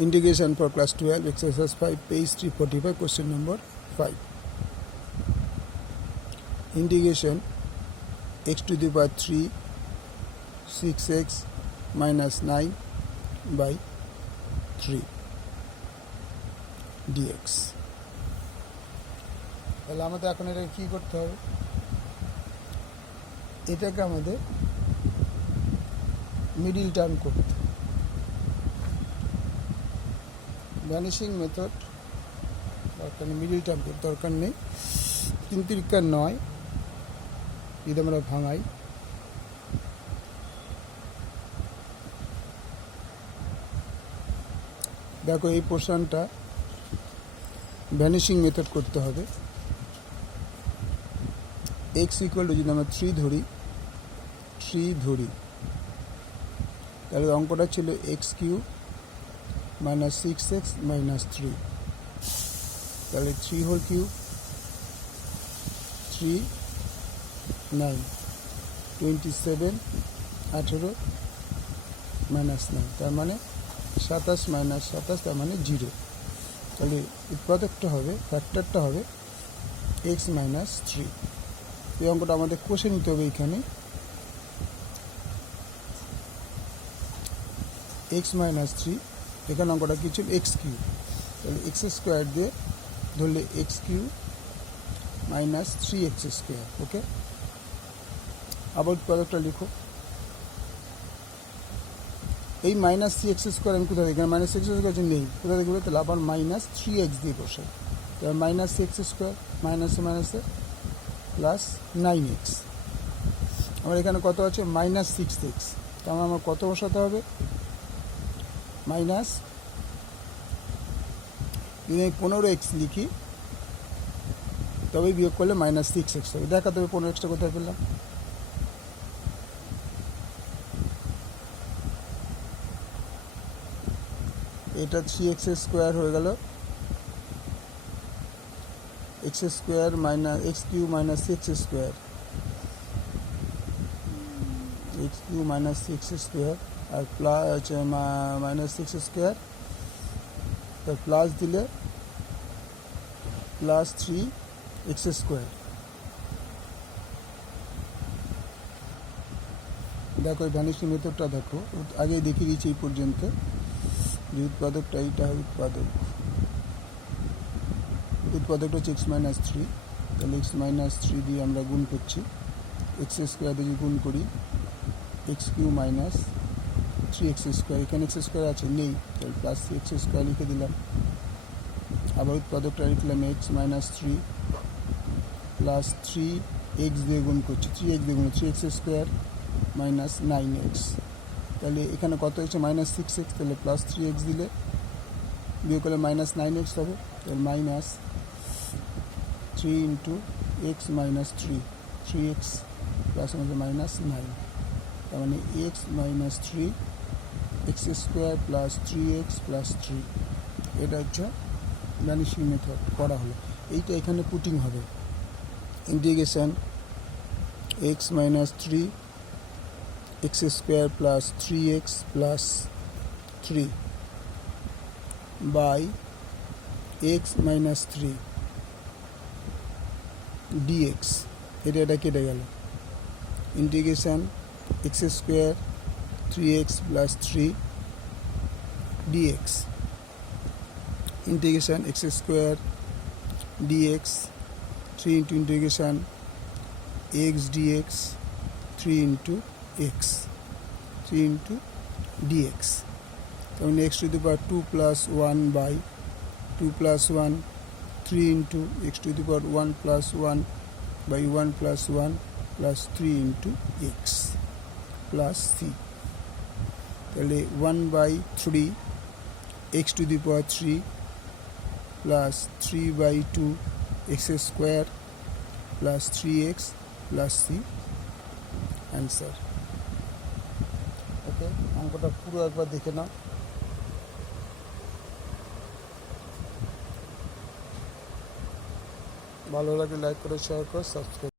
Integration for class 12, exercise 5, page 345, question number 5. Integration x to the power 3 6x minus 9 by 3 dx. তাহলে আমাদের এখন এটা কি করতে হবে, এটাকে আমাদের মিডিল টার্ম করতে, ভ্যানিশিং মেথড দরকার নেই, মিডিল টার্ম দরকার নেই। 3 3 9 যদি আমরা ভাঙাই, দেখো এই পোর্শনটা ভ্যানিশিং মেথড করতে হবে। x ইকুয়াল টু যদি আমরা 3 ধরি তাহলে অঙ্কটা ছিল x cube minus 6x minus 3, তাহলে 3 হোল কিউব 3 9 27 18 মাইনাস 9, তার মানে 27 মাইনাস 27, তার মানে 0। তাহলে উৎপাদকটা হবে, ফ্যাক্টরটা হবে x মাইনাস 3। এই অঙ্কটা আমাদের কষে নিতে হবে। এখানে x মাইনাস 3, এখানে অঙ্কটা কি ছিল x কিউব, তাহলে এক্স স্কোয়ার দিয়ে ধরলে x cube minus 3x square. Okay, আবার উৎপাদকটা লিখো। এই মাইনাস 3x স্কোয়ার আমি কোথায়, এখানে মাইনাস এক্স স্কোয়ার নেই, কোথায় দেখবে, তাহলে আবার মাইনাস 3x দিয়ে বসে, তাহলে মাইনাস এক্স স্কোয়ার মাইনাসে প্লাস 9x। আমার এখানে কত আছে মাইনাস 6x, তাহলে আমার কত বসাতে হবে মাইনাস, যদি আমি 15x লিখি তবেই বিয়োগ করলে মাইনাস 6x হবে। দেখাতে হবে 15xটা কোথায় পেলাম। এটা 3x স্কোয়ার হয়ে গেল, x square minus x cube minus 6 square, x cube minus 6 square আর প্লাস মাইনাস 6 স্কোয়ার, তার প্লাস দিলে প্লাস 3x স্কোয়ার। দেখো এই ভ্যানিশিং মেথডটা দেখো, আগে দেখিয়ে দিয়েছি এই পর্যন্ত যে উৎপাদকটা এইটা হয় উৎপাদকটা হচ্ছে x মাইনাস 3, তাহলে x মাইনাস 3 দিয়ে আমরা গুণ করছি, x স্কোয়ার দিয়ে গুণ করি x cube minus 3x square, এখানে x স্কোয়ার আছে নেই, তাহলে প্লাস 3x স্কোয়ার লিখে দিলাম। আবার উৎপাদকটা লিখলাম x মাইনাস 3 প্লাস 3x দিয়ে গুণ করছি, 3x দিয়ে গুণ 3x স্কোয়ার মাইনাস 9x, তাহলে এখানে কত হচ্ছে মাইনাস 6x, তাহলে প্লাস 3x দিলে বিয়োগ করলে মাইনাস 9x হবে, তাহলে minus 3 into x minus 3x plus আমাদের মাইনাস 9, তার মানে x minus 3 x square plus 3x plus 3। এটা হচ্ছে ভ্যানিশিং মেথড করা হলো। এইটা এখানে পুটিং হবে, integration x minus 3 x square plus 3x plus 3 by x minus 3 dx, এটা কেটে গেল, integration x square 3x plus 3 dx, integration x square dx 3 into integration x dx 3 into x 3 into dx, তখন x to the power 2 plus 1 by 2 plus 1 3 into x to the power 1 plus 1 by 1 plus 1 plus 3 into x plus c, তাহলে 1 by 3 x to the power 3 plus 3 by 2 x square plus 3x plus c answer. Okay, অঙ্কটা পুরো একবার দেখে নাও। ভালো লাগলে like করে, share করে, subscribe.